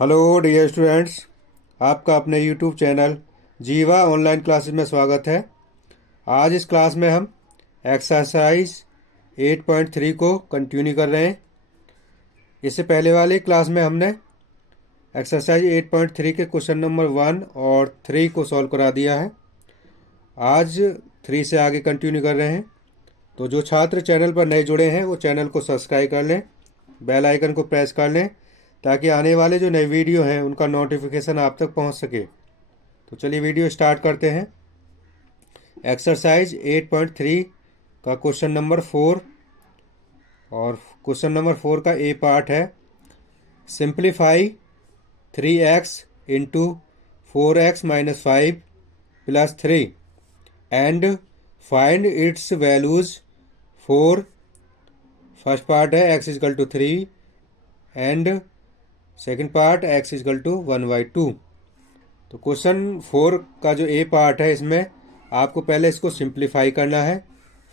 Hello dear students, आपका अपने YouTube channel जीवा ऑनलाइन क्लासेस में स्वागत है। आज इस क्लास में हम एक्सरसाइज 8.3 को कंटिन्यू कर रहे हैं। इससे पहले वाली क्लास में हमने एक्सरसाइज 8.3 के क्वेश्चन नंबर 1 और 3 को सॉल्व करा दिया है। आज 3 से आगे कंटिन्यू कर रहे हैं। तो जो छात्र चैनल पर नए जुड़े हैं वो चैनल को सब्सक्राइब कर लें, बेल आइकन को प्रेस कर लें ताकि आने वाले जो नए वीडियो हैं उनका नोटिफिकेशन आप तक पहुंच सके। तो चलिए वीडियो स्टार्ट करते हैं। एक्सरसाइज 8.3 का क्वेश्चन नंबर 4 और क्वेश्चन नंबर 4 का ए पार्ट है। Simplify 3x into 4x minus 5 plus 3 and find its values for. First part है x इजकल टू 3 एंड second part x is equal to 1/2। तो क्वेश्चन 4 का जो ए पार्ट है इसमें आपको पहले इसको सिंप्लीफाई करना है,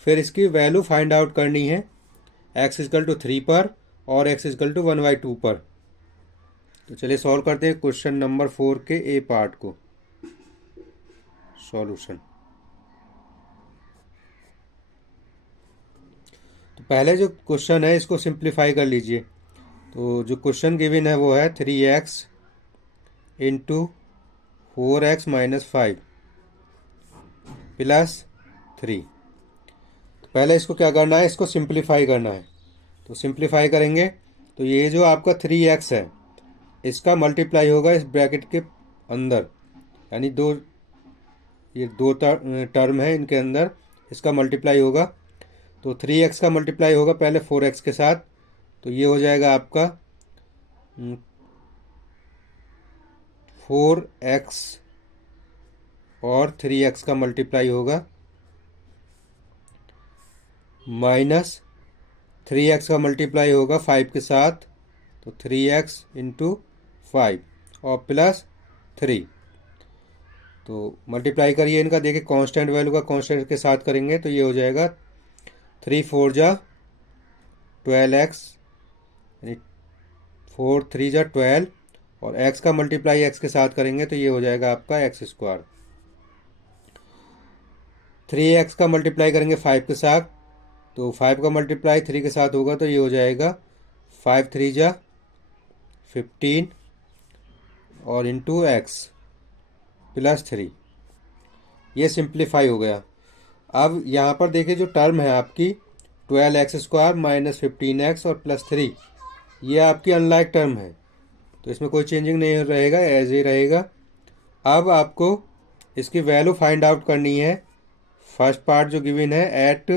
फिर इसकी वैल्यू फाइंड आउट करनी है x इजकल टू 3 पर और x इजकल टू 1/2 पर। तो चलिए सॉल्व करते हैं क्वेश्चन नंबर 4 के ए पार्ट को। सॉल्यूशन। तो पहले जो क्वेश्चन है इसको सिंप्लीफाई कर लीजिए। तो जो क्वेश्चन गिवन है वो है 3x into 4x minus 5 plus 3। तो पहले इसको क्या करना है, इसको सिंप्लीफाई करना है। तो सिंप्लीफाई करेंगे तो ये जो आपका 3x है इसका मल्टीप्लाई होगा इस ब्रैकेट के अंदर, यानी ये दो टर्म है इनके अंदर, इसका मल्टीप्लाई होगा। तो 3x का मल्टीप्लाई होगा पहले 4x के साथ, तो ये हो जाएगा आपका 4x और 3x का मल्टीप्लाई होगा माइनस 3x का मल्टीप्लाई होगा 5 के साथ, तो 3x इंटू 5 और प्लस 3। तो मल्टीप्लाई करिए इनका, देखिए कांस्टेंट वैल्यू का कांस्टेंट के साथ करेंगे तो ये हो जाएगा 3 4 जा 12x, यानी 4 3 जा 12 और x का मल्टीप्लाई x के साथ करेंगे तो ये हो जाएगा आपका x स्क्वायर। 3x का मल्टीप्लाई करेंगे 5 के साथ, तो 5 का मल्टीप्लाई 3 के साथ होगा तो ये हो जाएगा 5 3 जा 15 और इंटू x प्लस 3। ये सिंप्लीफाई हो गया। अब यहाँ पर देखिए जो टर्म है आपकी 12x स्क्वायर माइनस 15x और प्लस 3, ये आपकी अनलाइक टर्म है, तो इसमें कोई चेंजिंग नहीं रहेगा, एज ही रहेगा। अब आपको इसकी वैल्यू फाइंड आउट करनी है। फर्स्ट पार्ट जो गिवन है एट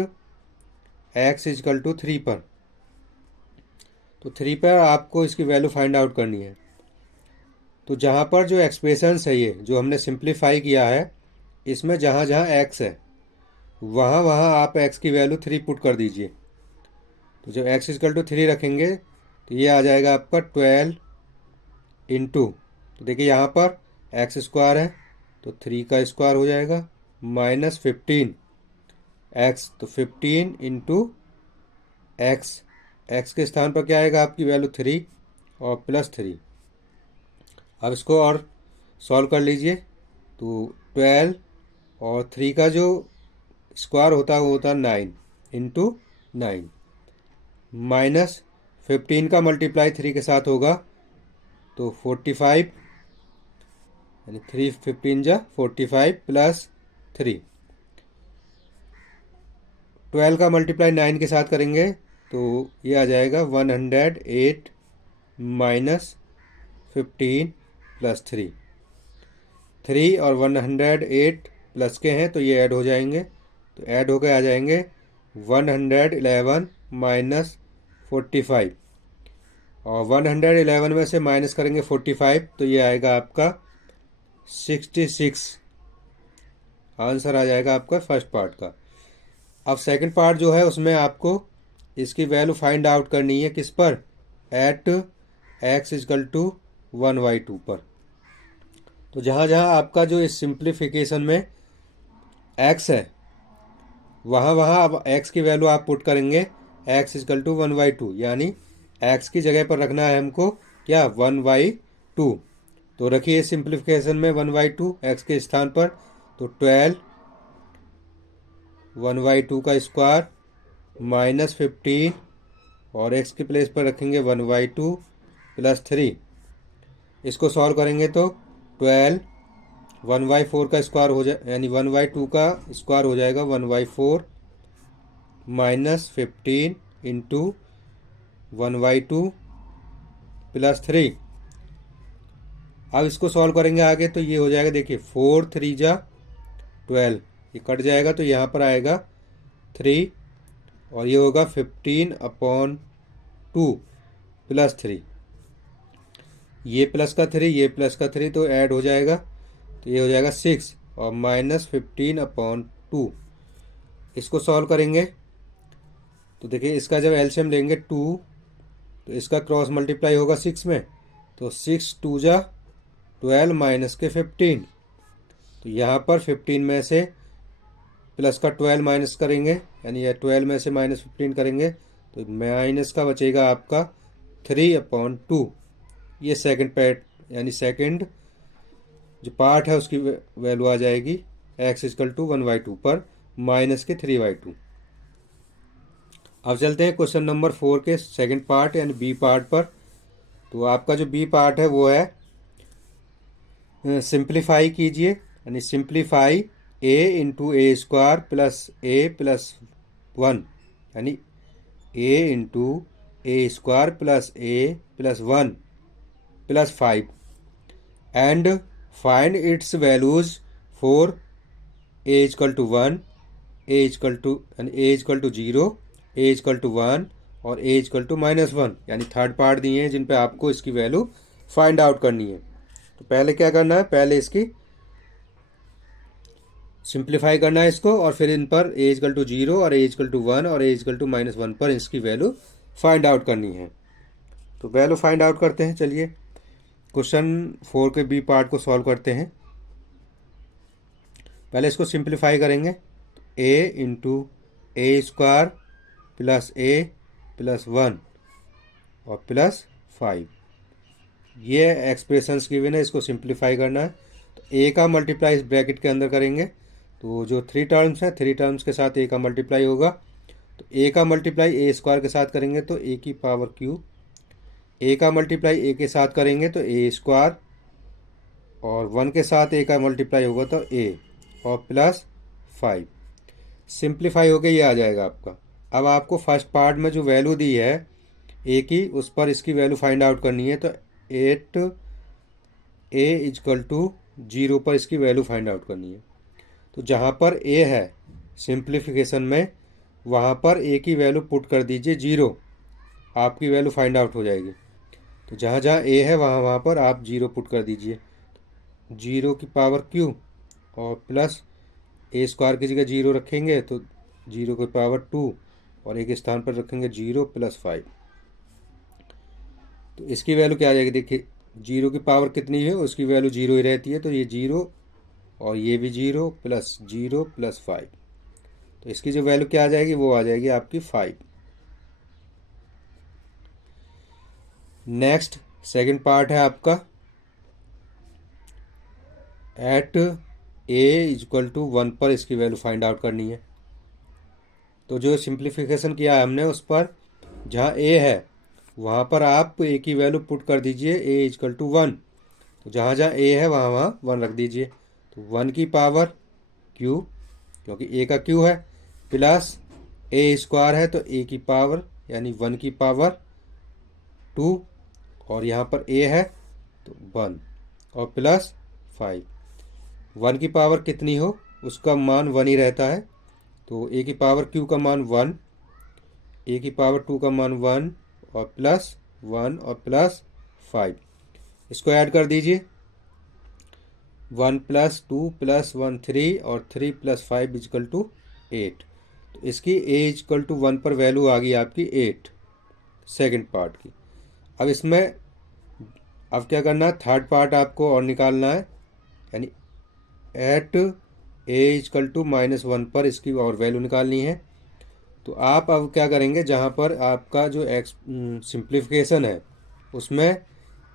x इजकल टू 3 पर, तो 3 पर आपको इसकी वैल्यू फाइंड आउट करनी है। तो जहाँ पर जो एक्सप्रेशंस है ये जो हमने सिंप्लीफाई किया है, इसमें जहाँ जहाँ x है वहाँ वहाँ आप x की वैल्यू 3 पुट कर दीजिए। तो जब x इजकल टू 3 रखेंगे तो ये आ जाएगा आपका 12 इंटू, तो देखिए यहाँ पर x स्क्वायर है तो 3 का स्क्वायर हो जाएगा माइनस 15 x, तो 15 इंटू एक्स, एक्स के स्थान पर क्या आएगा आपकी वैल्यू 3 और प्लस 3। अब इसको और सॉल्व कर लीजिए। तो 12 और 3 का जो स्क्वायर होता है वो होता है 9 इंटू 9 माइनस 15 का मल्टीप्लाई 3 के साथ होगा तो 45, यानी 3 15 जा 45 प्लस 3। 12 का मल्टीप्लाई 9 के साथ करेंगे तो ये आ जाएगा 108 माइनस 15 प्लस 3। 3 और 108 प्लस के हैं तो ये ऐड हो जाएंगे, तो ऐड होकर आ जाएंगे 111 माइनस 45 और 111 में से माइनस करेंगे 45 तो ये आएगा आपका 66। आंसर आ जाएगा आपका फर्स्ट पार्ट का। अब सेकंड पार्ट जो है उसमें आपको इसकी वैल्यू फाइंड आउट करनी है किस पर, एट x इजकल टू 1/2 पर। तो जहाँ जहाँ आपका जो इस सिंप्लीफिकेशन में x है वहाँ वहाँ अब x की वैल्यू आप पुट करेंगे x इजकल टू 1/2, यानी x की जगह पर रखना है हमको क्या 1/2। 2। तो रखिए सिंप्लीफिकेशन में 1/2 एक्स के स्थान पर, तो 12 1/2 का स्क्वायर माइनस 15 और एक्स के प्लेस पर रखेंगे 1/2 प्लस 3। इसको सॉल्व करेंगे तो 12 1/4 का स्क्वायर हो जाए, यानी 1/2 का स्क्वायर हो जाएगा 1/4 माइनस 15 इंटू 1/2 प्लस 3। अब इसको सॉल्व करेंगे आगे तो ये हो जाएगा, देखिए 4 3 जा 12, ये कट जाएगा तो यहाँ पर आएगा 3 और ये होगा 15/2 प्लस 3। ये प्लस का 3, ये प्लस का 3 तो ऐड हो जाएगा, तो ये हो जाएगा 6 और माइनस 15/2। इसको सॉल्व करेंगे तो देखिए इसका जब एलसीएम लेंगे 2 तो इसका क्रॉस मल्टीप्लाई होगा 6 में, तो 6 2 जा 12 माइनस के 15। तो यहाँ पर 15 में से प्लस का 12 माइनस करेंगे, यानी यह 12 में से माइनस 15 करेंगे तो माइनस का बचेगा आपका 3/2। ये सेकंड पार्ट, यानी सेकंड जो पार्ट है उसकी वैल्यू आ जाएगी x इक्वल टू 1/2 पर माइनस के 3/2। अब चलते हैं क्वेश्चन नंबर 4 के सेकंड पार्ट यानी बी पार्ट पर। तो आपका जो बी पार्ट है वो है सिंप्लीफाई कीजिए, यानी simplify a into a square plus a plus 1, यानी a into a square plus a plus 1 plus 5 and find its values for a equal to 1, a equal to 0, a equal to 1 और ए equal to -1, यानी third part दिए हैं जिन पे आपको इसकी value find out करनी है। तो पहले क्या करना है, पहले इसकी सिंप्लीफाई करना है इसको और फिर इन पर ए इक्वल टू 0 और ए इक्वल टू 1 और ए इक्वल टू -1 पर इसकी वैल्यू फाइंड आउट करनी है। तो वैल्यू फाइंड आउट करते हैं। चलिए क्वेश्चन 4 के बी पार्ट को सॉल्व करते हैं। पहले इसको सिंप्लीफाई करेंगे, a into a square plus a plus 1 और प्लस 5, ये एक्सप्रेशंस गिवन है, इसको सिंप्लीफाई करना है। तो a का मल्टीप्लाई इस ब्रैकेट के अंदर करेंगे, तो जो 3 टर्म्स हैं 3 टर्म्स के साथ a का मल्टीप्लाई होगा। तो a का मल्टीप्लाई ए स्क्वायर के साथ करेंगे तो a की पावर क्यूब, a का मल्टीप्लाई a के साथ करेंगे तो a स्क्वायर और 1 के साथ a का मल्टीप्लाई होगा तो a और प्लस 5। सिंप्लीफाई होके ये आ जाएगा आपका। अब आपको फर्स्ट पार्ट में जो वैल्यू दी है a की, उस पर इसकी वैल्यू फाइंड आउट करनी है। तो 8 a इक्वल टू 0 पर इसकी वैल्यू फाइंड आउट करनी है। तो जहाँ पर a है सिंप्लीफिकेशन में, वहाँ पर a की वैल्यू पुट कर दीजिए 0, आपकी वैल्यू फाइंड आउट हो जाएगी। तो जहाँ जहाँ a है वहाँ वहाँ पर आप 0 पुट कर दीजिए, 0 की पावर क्यू और प्लस ए स्क्वायर की जगह 0 रखेंगे तो 0 की पावर 2 और एक स्थान पर रखेंगे 0 प्लस 5। तो इसकी वैल्यू क्या आ जाएगी, देखिए 0 की पावर कितनी है उसकी वैल्यू 0 ही रहती है, तो ये 0 और ये भी 0 प्लस 0 प्लस 5। तो इसकी जो वैल्यू क्या आ जाएगी वो आ जाएगी आपकी 5। नेक्स्ट सेकंड पार्ट है आपका, एट a इक्वल टू 1 पर इसकी वैल्यू फाइंड आउट करनी है। तो जो सिंप्लीफिकेशन किया है हमने उस पर जहाँ a है वहाँ पर आप a की वैल्यू पुट कर दीजिए a इक्वल टू 1। तो जहाँ जहाँ a है वहाँ वहाँ 1 रख दीजिए। तो 1 की पावर q, क्योंकि a का q है, प्लस a स्क्वायर है तो a की पावर यानी 1 की पावर 2 और यहाँ पर a है तो 1 और प्लस 5। 1 की पावर कितनी हो उसका मान 1 ही रहता है। तो a की पावर q का मान 1, a की पावर 2 का मान 1 और प्लस 1 और प्लस 5। इसको ऐड कर दीजिए, 1 प्लस 2 प्लस 1 3 और 3 प्लस 5 इक्वल टू 8। तो इसकी a इक्वल टू 1 पर वैल्यू आ गई आपकी 8 सेकंड पार्ट की। अब इसमें अब क्या करना है, थर्ड पार्ट आपको और निकालना है, यानी एट a इक्वल टू -1 पर इसकी और वैल्यू निकालनी है। तो आप अब क्या करेंगे, जहाँ पर आपका जो सिंप्लीफिकेशन है उसमें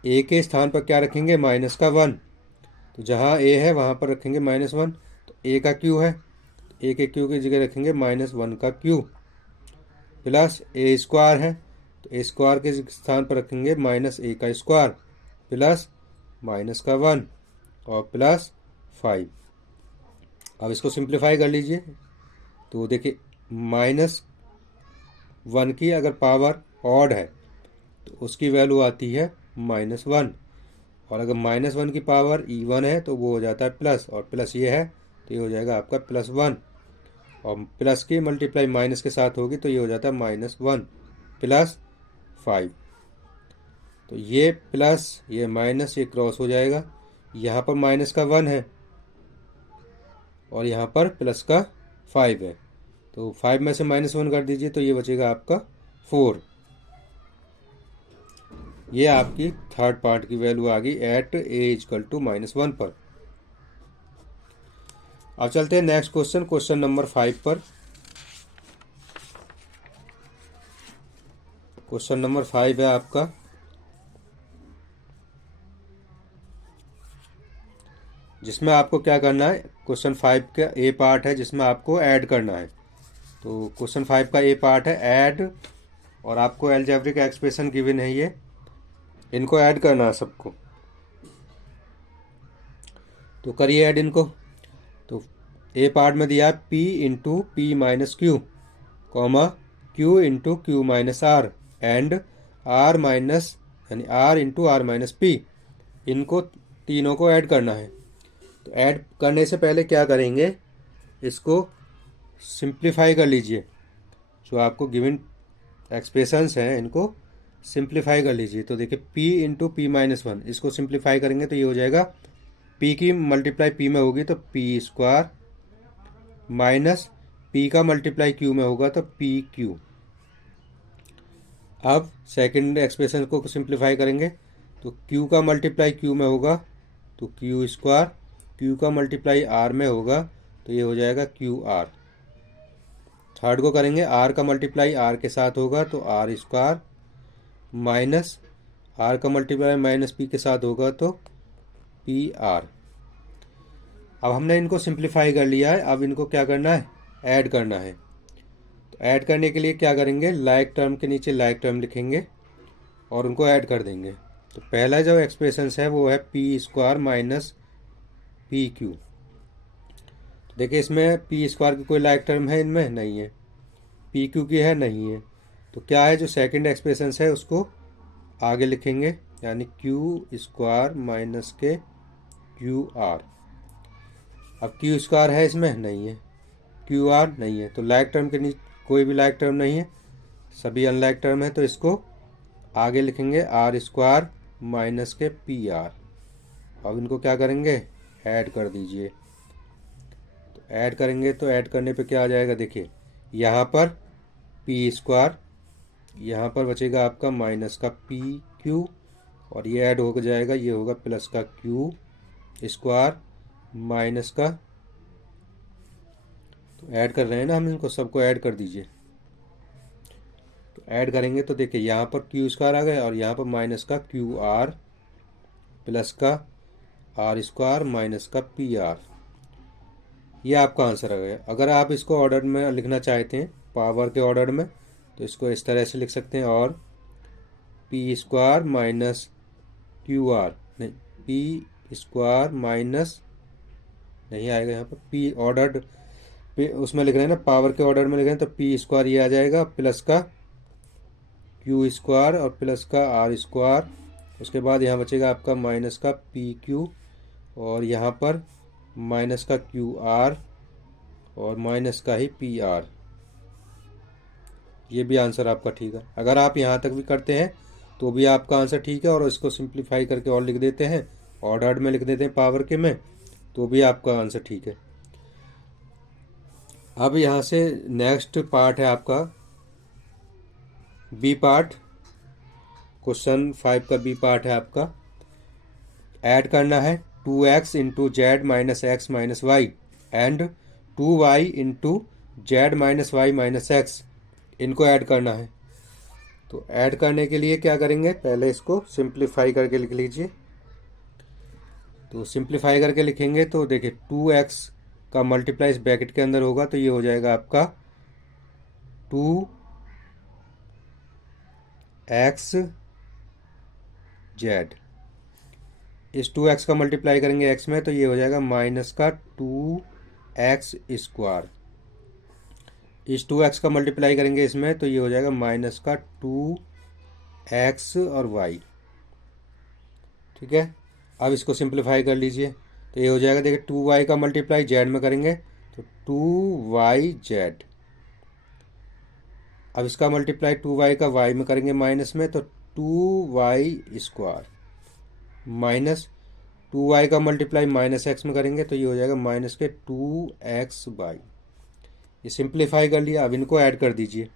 ए के स्थान पर क्या रखेंगे, माइनस का 1। तो जहाँ ए है वहाँ पर रखेंगे -1। तो ए का क्यू है, ए के क्यू की जगह रखेंगे -1 का क्यू, प्लस ए स्क्वायर है तो ए स्क्वायर के स्थान पर रखेंगे -a का स्क्वायर, प्लस माइनस का 1 और प्लस 5। अब इसको सिंप्लीफाई कर लीजिए। तो देखिए -1 की अगर पावर ऑड है तो उसकी वैल्यू आती है -1, और अगर -1 की पावर इवन है तो वो हो जाता है प्लस, और प्लस ये है तो ये हो जाएगा आपका +1, और प्लस की मल्टीप्लाई माइनस के साथ होगी तो ये हो जाता है -1 प्लस 5। तो ये प्लस ये माइनस ये क्रॉस हो जाएगा, यहाँ पर माइनस का 1 है और यहाँ पर प्लस का 5 है। तो 5 में से -1 कर दीजिए तो ये बचेगा आपका 4। ये आपकी थर्ड पार्ट की वैल्यू आ गई एट a = -1 पर। अब चलते हैं नेक्स्ट क्वेश्चन, क्वेश्चन नंबर 5 पर। क्वेश्चन नंबर 5 है आपका, जिसमें आपको क्या करना है, क्वेश्चन 5 का ए पार्ट है जिसमें आपको ऐड करना है। तो क्वेश्चन 5 का ए पार्ट है ऐड, और आपको अलजेब्रिक एक्सप्रेशन गिवन है, ये इनको ऐड करना है सबको। तो करिए ऐड इनको। तो ए पार्ट में दिया है p into p minus q, comma q into q minus r, and r minus यानी r into r minus p. इनको तीनों को ऐड करना है। तो ऐड करने से पहले क्या करेंगे, इसको सिंप्लीफाई कर लीजिए। जो आपको गिवन एक्सप्रेशंस हैं इनको सिंप्लीफाई कर लीजिए। तो देखिए p इंटू पी माइनस 1, इसको सिंप्लीफाई करेंगे तो ये हो जाएगा, p की मल्टीप्लाई p में होगी तो p² माइनस p का मल्टीप्लाई q में होगा तो pq। अब सेकंड एक्सप्रेशन को सिंप्लीफाई करेंगे तो q का मल्टीप्लाई q में होगा तो q², q का मल्टीप्लाई r में होगा तो ये हो जाएगा qr। थर्ड को करेंगे r का मल्टीप्लाई r के साथ होगा तो r² माइनस r का मल्टीप्लाई माइनस p के साथ होगा तो pr। अब हमने इनको सिंप्लीफाई कर लिया है, अब इनको क्या करना है, ऐड करना है। तो ऐड करने के लिए क्या करेंगे, लाइक टर्म के नीचे लाइक टर्म लिखेंगे और उनको ऐड कर देंगे। तो पहला जो एक्सप्रेशन है वो है p² माइनस pq। तो देखिए इसमें p² की कोई लाइक टर्म है, इनमें नहीं है, pq की है, नहीं है। तो क्या है, जो सेकंड एक्सप्रेशन है उसको आगे लिखेंगे, यानी q² माइनस के qr। अब q² है इसमें, नहीं है, qr नहीं है, तो लाइक टर्म के नीचे कोई भी लाइक टर्म नहीं है, सभी अनलाइक टर्म है। तो इसको आगे लिखेंगे r² माइनस के pr। अब इनको क्या करेंगे, ऐड कर दीजिए। तो ऐड करेंगे तो ऐड करने पे क्या आ जाएगा, देखिए यहाँ पर p², यहाँ पर बचेगा आपका माइनस का pq, और ये ऐड हो जाएगा, ये होगा प्लस का q² माइनस का, तो ऐड कर रहे हैं ना हम, इनको सबको ऐड कर दीजिए। तो ऐड करेंगे तो देखिए यहाँ पर q² आ गया और यहाँ पर माइनस का qr प्लस का r² माइनस का pr। ये आपका आंसर आ गया। अगर आप इसको ऑर्डर में लिखना चाहते हैं, पावर के ऑर्डर में, तो इसको इस तरह से लिख सकते हैं, और p² माइनस qr, नहीं p² माइनस, नहीं आएगा यहाँ पर, p ऑर्डर पे उसमें लिख रहे हैं ना, पावर के ऑर्डर में लिख रहे हैं, तो p² ये आ जाएगा प्लस का q² और प्लस का r²। उसके बाद यहाँ बचेगा आपका माइनस का pq, और यहाँ पर माइनस का qr और माइनस का ही pr। ये भी आंसर आपका ठीक है। अगर आप यहाँ तक भी करते हैं तो भी आपका आंसर ठीक है, और इसको सिंप्लीफाई करके और लिख देते हैं, ऑर्डर्ड में लिख देते हैं पावर के में, तो भी आपका आंसर ठीक है। अब यहाँ से नेक्स्ट पार्ट है आपका बी पार्ट, क्वेश्चन 5 का बी पार्ट है आपका। ऐड करना है 2x into z minus x minus y and 2y into z minus y minus x, इनको ऐड करना है। तो ऐड करने के लिए क्या करेंगे, पहले इसको सिंप्लीफाई करके लिख लीजिए। तो सिंप्लीफाई करके लिखेंगे तो देखिए 2x का मल्टीप्लाई इस ब्रैकेट के अंदर होगा तो ये हो जाएगा आपका 2xz। इस 2x का मल्टीप्लाई करेंगे x में तो ये हो जाएगा माइनस का 2x²। इस 2x का मल्टीप्लाई करेंगे इसमें तो ये हो जाएगा माइनस का 2x और y। ठीक है, अब इसको सिंप्लीफाई कर लीजिए तो ये हो जाएगा, देखिए 2y का मल्टीप्लाई z में करेंगे तो 2yz। अब इसका मल्टीप्लाई 2y का y में करेंगे माइनस में तो 2y² माइनस 2y का मल्टीप्लाई माइनस x में करेंगे तो ये हो जाएगा माइनस के 2xy। ये सिंप्लीफाई कर लिया। अब इनको ऐड कर दीजिए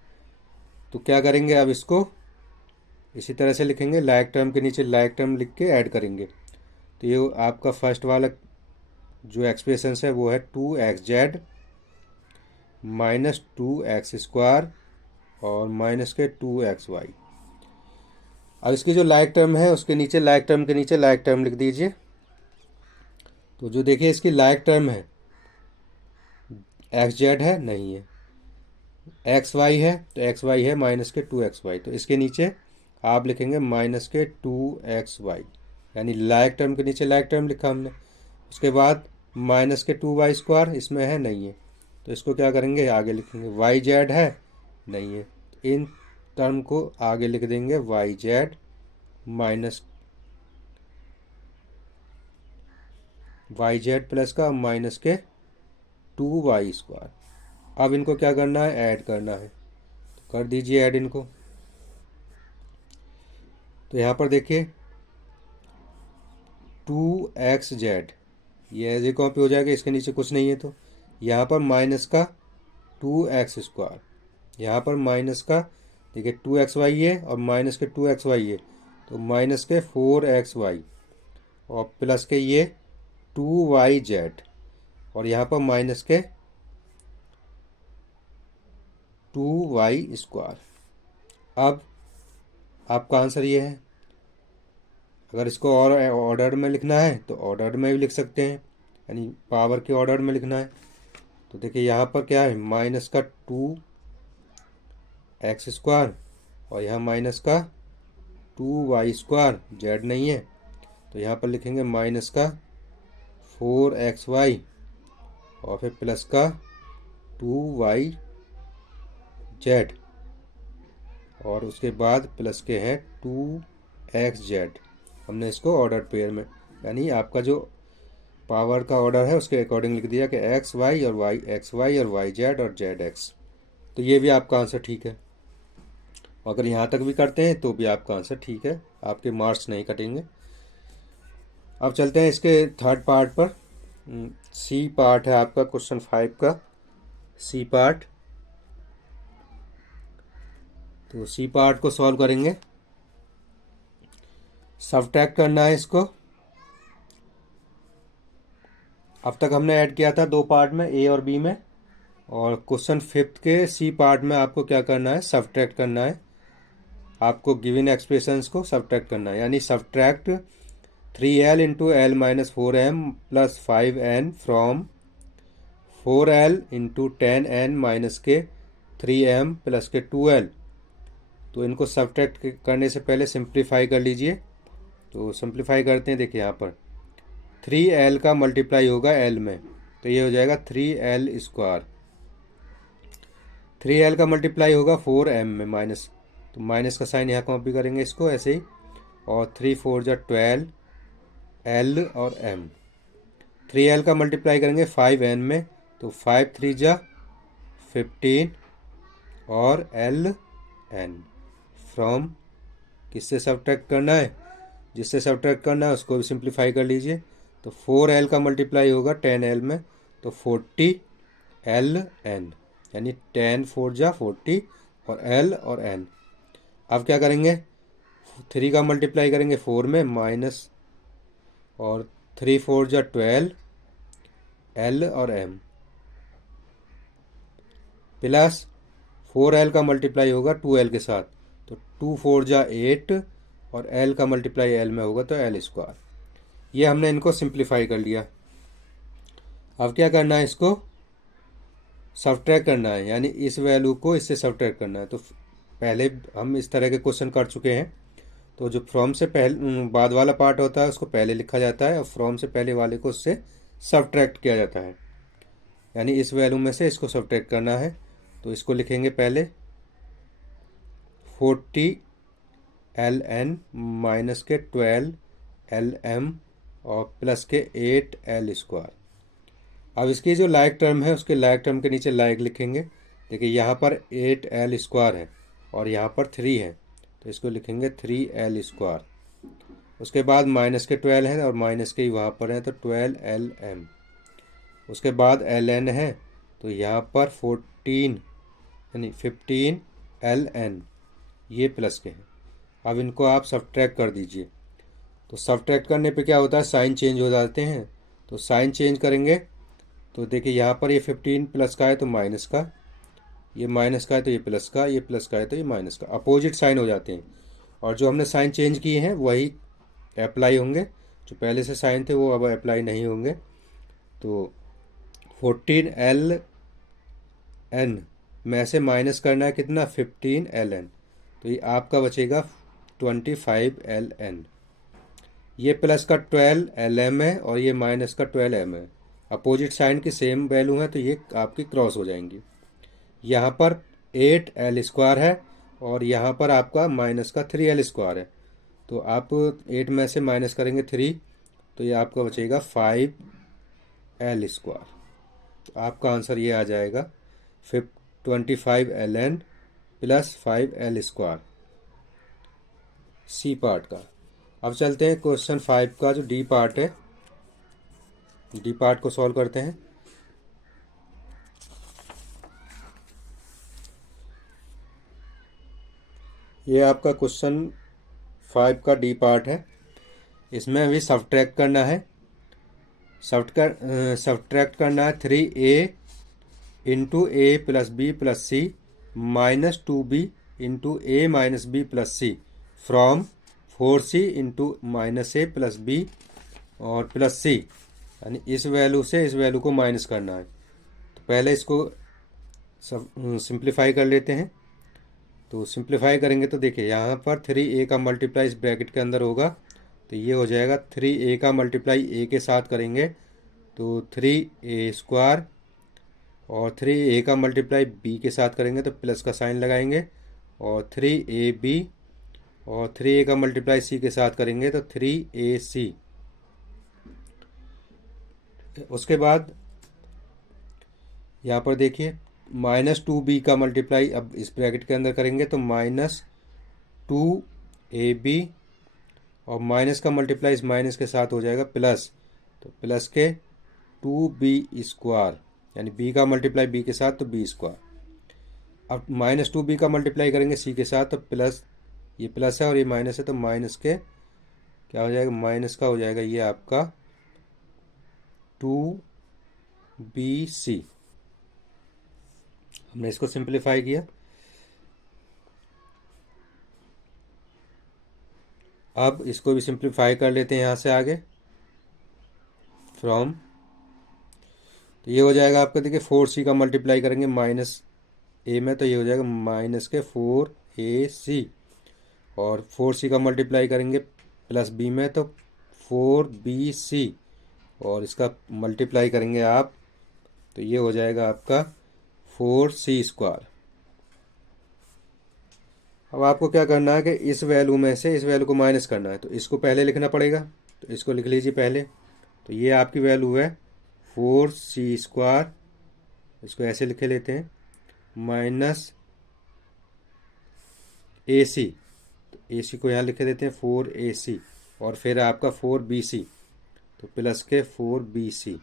तो क्या करेंगे, अब इसको इसी तरह से लिखेंगे, लाइक टर्म के नीचे लाइक टर्म लिख के ऐड करेंगे तो ये आपका फर्स्ट वाला जो एक्सप्रेशन है वो है 2xz माइनस 2x² और माइनस के 2xy। अब इसकी जो लाइक टर्म है उसके नीचे लाइक टर्म के नीचे लाइक टर्म लिख दीजिए। तो जो देखिए इसकी लाइक टर्म है xz है, नहीं है, xy है तो xy है माइनस के 2xy, तो इसके नीचे आप लिखेंगे माइनस के 2xy, यानी लाइक टर्म के नीचे लाइक टर्म लिखा हमने। उसके बाद माइनस के 2y² इसमें है, नहीं है, तो इसको क्या करेंगे आगे लिखेंगे। yz है, नहीं है, इन टर्म को आगे लिख देंगे yz माइनस yz प्लस का माइनस के 2y²। अब इनको क्या करना है, ऐड करना है, तो कर दीजिए ऐड इनको। तो यहाँ पर देखिए 2xz ये एज ए कॉपी हो जाएगा, इसके नीचे कुछ नहीं है तो यहाँ पर माइनस का 2x², यहाँ पर माइनस का देखिए 2xy है और माइनस के 2xy है तो माइनस के 4xy और प्लस के ये 2yz और यहाँ पर माइनस के 2y²। अब आपका आंसर ये है। अगर इसको और ऑर्डर में लिखना है तो ऑर्डर में भी लिख सकते हैं, यानी पावर के ऑर्डर में लिखना है तो देखिए यहाँ पर क्या है, माइनस का 2x² और यहाँ माइनस का 2y², z नहीं है तो यहाँ पर लिखेंगे माइनस का 4xy और फिर प्लस का 2yz और उसके बाद प्लस के हैं 2xz। हमने इसको ऑर्डर पेयर में, यानी आपका जो पावर का ऑर्डर है उसके अकॉर्डिंग लिख दिया कि एक्स वाई और वाई एक्स वाई और वाई जेड और जेड एक्स। तो ये भी आपका आंसर ठीक है। अगर यहाँ तक भी करते हैं तो भी आपका आंसर ठीक है, आपके मार्क्स नहीं कटेंगे। अब चलते हैं इसके थर्ड पार्ट पर। सी पार्ट है आपका क्वेश्चन 5 का सी पार्ट। तो सी पार्ट को सॉल्व करेंगे, सब्ट्रैक्ट करना है इसको। अब तक हमने ऐड किया था दो पार्ट में, ए और बी में, और क्वेश्चन 5 के सी पार्ट में आपको क्या करना है, सब्ट्रैक्ट करना है। आपको गिवन एक्सप्रेशंस को सब्ट्रैक्ट करना है, यानी subtract 3l into L minus 4m plus 5n from 4l into 10n minus के 3m प्लस के 2l। तो इनको सब्ट्रैक्ट करने से पहले सिंप्लीफाई कर लीजिए। तो सिंप्लीफाई करते हैं, देखिए यहाँ पर 3l का मल्टीप्लाई होगा l में तो ये हो जाएगा 3l²। 3l का मल्टीप्लाई होगा 4m में माइनस, तो माइनस का साइन यहाँ कॉपी करेंगे इसको ऐसे ही, और 3 4 जा 12 l और m। 3l का मल्टीप्लाई करेंगे 5n में तो 5 3 जा 15 और l n फ्रॉम किससे सब्ट्रैक्ट करना है, जिससे सब्ट्रैक्ट करना है उसको भी सिंप्लीफाई कर लीजिए। तो 4l का मल्टीप्लाई होगा 10l में तो 40 l n, यानी 10 4 जा 40 और l और n। अब क्या करेंगे, 3 का मल्टीप्लाई करेंगे 4 में माइनस, और 3 4 जा 12 l और m प्लस 4l का मल्टीप्लाई होगा 2l के साथ तो 2 4 जा 8 और एल का मल्टीप्लाई एल में होगा तो एल स्क्वायर। ये हमने इनको सिंप्लीफाई कर लिया। अब क्या करना है, इसको सब्ट्रैक्ट करना है, यानी इस वैल्यू को इससे सब्ट्रैक्ट करना है। तो पहले हम इस तरह के क्वेश्चन कर चुके हैं। तो जो फ्रॉम से पहले बाद वाला पार्ट होता है उसको पहले लिखा जाता है और फ्रॉम से पहले वाले को उससे सब्ट्रैक्ट किया जाता है, यानी इस वैल्यू में से इसको सब्ट्रैक्ट करना है। तो इसको लिखेंगे पहले 40 ln माइनस के 12 lm और प्लस के 8l स्क्वायर। अब इसकी जो लाइक टर्म है उसके लाइक टर्म के नीचे लाइक लिखेंगे। देखिए यहाँ पर 8l स्क्वायर है और यहाँ पर 3 है, तो इसको लिखेंगे 3l स्क्वायर। उसके बाद माइनस के 12 है और माइनस के ही वहाँ पर है तो 12lm। उसके बाद ln है तो यहाँ पर 14 यानी 15ln, ये प्लस के हैं। अब इनको आप सब्ट्रैक्ट कर दीजिए। तो सब्ट्रैक्ट करने पे क्या होता है, साइन चेंज हो जाते हैं। तो साइन चेंज करेंगे तो देखिए यहाँ पर ये 15 प्लस का है तो माइनस का, ये माइनस का है तो ये प्लस का, ये प्लस का है तो ये माइनस का, अपोजिट साइन हो जाते हैं। और जो हमने साइन चेंज किए हैं वही अप्लाई होंगे, जो पहले से साइन थे वो अब अप्लाई नहीं होंगे। तो 14ln में से माइनस करना है कितना, 15ln, तो ये आपका बचेगा 25ln। ये प्लस का 12lm है और ये माइनस का 12m है, अपोजिट साइन की सेम वैल्यू है तो ये आपकी क्रॉस हो जाएंगी। यहाँ पर 8l स्क्वायर है और यहाँ पर आपका माइनस का 3l स्क्वायर है। तो आप 8 में से माइनस करेंगे 3 तो ये आपका बचेगा 5l स्क्वायर। तो आपका आंसर ये आ जाएगा 25ln plus 5l square, C part का। अब चलते हैं क्वेश्चन 5 का जो डी पार्ट है, डी पार्ट को सॉल्व करते हैं। ये आपका क्वेश्चन 5 का डी पार्ट है। इसमें अभी सब्ट्रैक्ट करना है। सब्ट्रैक्ट करना है 3a into a plus b plus c minus 2b into a minus b plus c from 4c into minus a plus b और प्लस सी, यानी इस वैल्यू से इस वैल्यू को माइनस करना है। तो पहले इसको सिंप्लीफाई कर लेते हैं। तो सिंप्लीफाई करेंगे तो देखिए यहाँ पर 3a का मल्टीप्लाई इस ब्रैकेट के अंदर होगा तो ये हो जाएगा 3a का मल्टीप्लाई a के साथ करेंगे तो 3a स्क्वायर, और 3a का मल्टीप्लाई b के साथ करेंगे तो प्लस का साइन लगाएंगे, और 3ab, और 3a का मल्टीप्लाई c के साथ करेंगे तो 3ac। उसके बाद यहाँ पर देखिए -2b का मल्टीप्लाई अब इस ब्रैकेट के अंदर करेंगे तो -2ab, और माइनस का मल्टीप्लाई इस माइनस के साथ हो जाएगा प्लस, तो प्लस के 2b स्क्वायर, यानी b का मल्टीप्लाई b के साथ तो b स्क्वायर। अब -2b का मल्टीप्लाई करेंगे c के साथ तो प्लस, ये प्लस है और ये माइनस है तो माइनस के क्या हो जाएगा, माइनस का हो जाएगा ये आपका 2bc। हमने इसको सिंप्लीफाई किया। अब इसको भी सिंप्लीफाई कर लेते हैं यहाँ से आगे फ्रॉम, तो ये हो जाएगा आपका देखिए 4c का मल्टीप्लाई करेंगे माइनस ए में तो ये हो जाएगा माइनस के 4ac, और 4c का मल्टीप्लाई करेंगे प्लस b में तो 4bc, और इसका मल्टीप्लाई करेंगे आप तो ये हो जाएगा आपका 4c स्क्वायर। अब आपको क्या करना है कि इस वैल्यू में से इस वैल्यू को माइनस करना है, तो इसको पहले लिखना पड़ेगा। तो इसको लिख लीजिए पहले। तो ये आपकी वैल्यू है 4c स्क्वायर, इसको ऐसे लिखे लेते हैं, माइनस ac, तो ac को यहाँ लिखे देते हैं 4ac, और फिर आपका 4bc, तो प्लस के 4bc।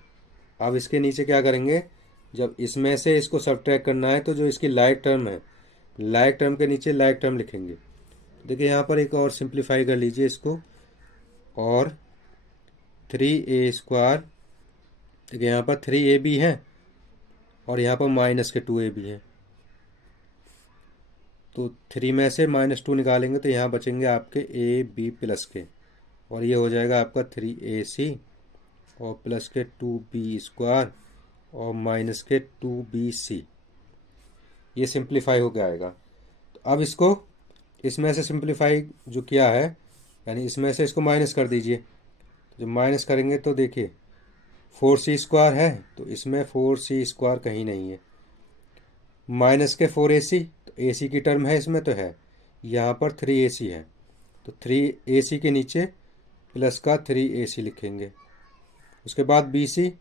अब इसके नीचे क्या करेंगे, जब इसमें से इसको सब्ट्रैक्ट करना है तो जो इसकी लाइक टर्म है, लाइक टर्म के नीचे लाइक टर्म लिखेंगे। देखिए यहाँ पर एक और सिंप्लीफाई कर लीजिए इसको, और 3a स्क्वायर, देखिए यहाँ पर 3ab है, और यहाँ पर माइनस के 2ab है, तो 3 में से -2 निकालेंगे तो यहाँ बचेंगे आपके ए बी प्लस के, और ये हो जाएगा आपका 3AC और प्लस के 2B² और माइनस के 2BC। ये सिंप्लीफाई हो गया आएगा। तो अब इसको इसमें से सिंप्लीफाई जो किया है, यानी इसमें से इसको माइनस कर दीजिए। जब माइनस करेंगे तो देखिए 4C² है, तो इसमें 4C² कहीं नहीं है। माइनस के 4AC, तो AC की टर्म है इसमें तो है, यहाँ पर 3AC है, तो 3AC के नीचे प्लस का 3AC लिखेंगे। उसके बाद BC,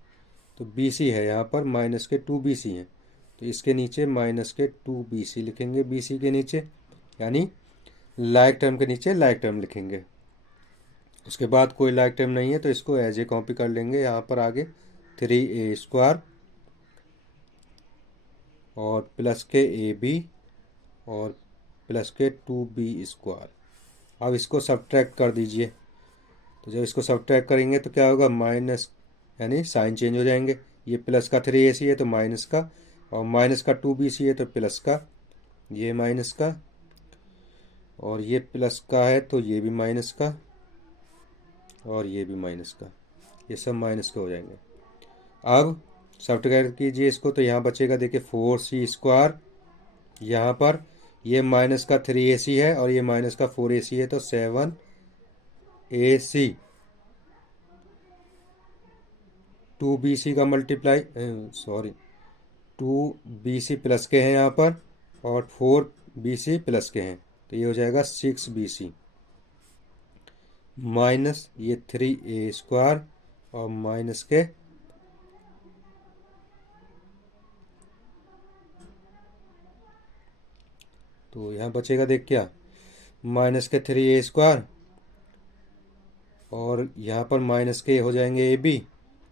तो BC है यहाँ पर, माइनस के 2BC है, तो इसके नीचे माइनस के 2BC लिखेंगे BC के नीचे, यानी लाइक टर्म के नीचे लाइक टर्म लिखेंगे। उसके बाद कोई लाइक टर्म नहीं है तो इसको एज ए कॉपी कर लेंगे यहाँ पर आगे 3A² और प्लस के AB और प्लस के 2B²। अब इसको सब्ट्रैक्ट कर दीजिए। तो जब इसको सब्ट्रैक्ट करेंगे तो क्या होगा, माइनस, यानी साइन चेंज हो जाएंगे। ये प्लस का 3AC है तो माइनस का, और माइनस का 2BC है तो प्लस का, ये माइनस का, और ये प्लस का है तो ये भी माइनस का, और ये भी माइनस का, ये सब माइनस के हो जाएंगे। अब सब्ट्रैक्ट कीजिए इसको, तो यहाँ बचेगा देखिए 4C², यहाँ पर ये माइनस का 3AC है और ये माइनस का 4AC है, तो 7AC। 2BC का मल्टीप्लाई, सॉरी 2BC प्लस के हैं यहाँ पर, और 4BC प्लस के हैं, तो ये हो जाएगा 6BC माइनस ये 3A² और माइनस के तो यहाँ बचेगा देख क्या, माइनस के 3A² और यहाँ पर माइनस के हो जाएंगे AB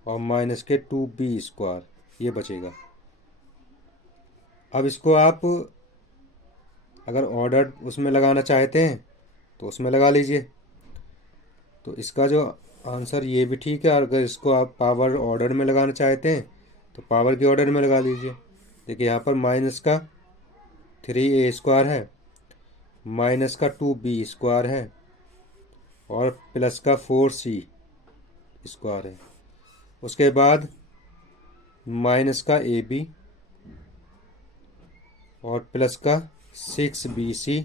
और माइनस के 2B², ये बचेगा। अब इसको आप अगर ऑर्डर उसमें लगाना चाहते हैं तो उसमें लगा लीजिए। तो इसका जो आंसर ये भी ठीक है, और अगर इसको आप पावर ऑर्डर में लगाना चाहते हैं तो पावर के ऑर्डर में लगा लीजिए। देखिए यहाँ पर माइनस का 3A² है, माइनस का 2B² है, और प्लस का 4C² है। उसके बाद माइनस का AB और प्लस का 6BC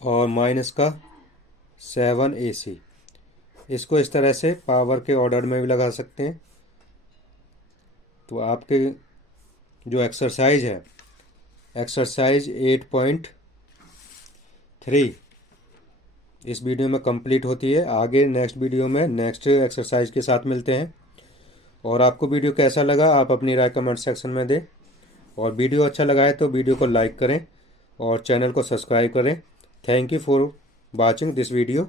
और माइनस का 7AC। इसको इस तरह से पावर के ऑर्डर में भी लगा सकते हैं। तो आपके जो एक्सरसाइज है, एक्सरसाइज 8.3 इस वीडियो में कंप्लीट होती है। आगे नेक्स्ट वीडियो में नेक्स्ट एक्सरसाइज के साथ मिलते हैं। और आपको वीडियो कैसा लगा आप अपनी राय कमेंट सेक्शन में दें, और वीडियो अच्छा लगा है तो वीडियो को लाइक करें और चैनल को सब्सक्राइब करें। Thank you for watching this video.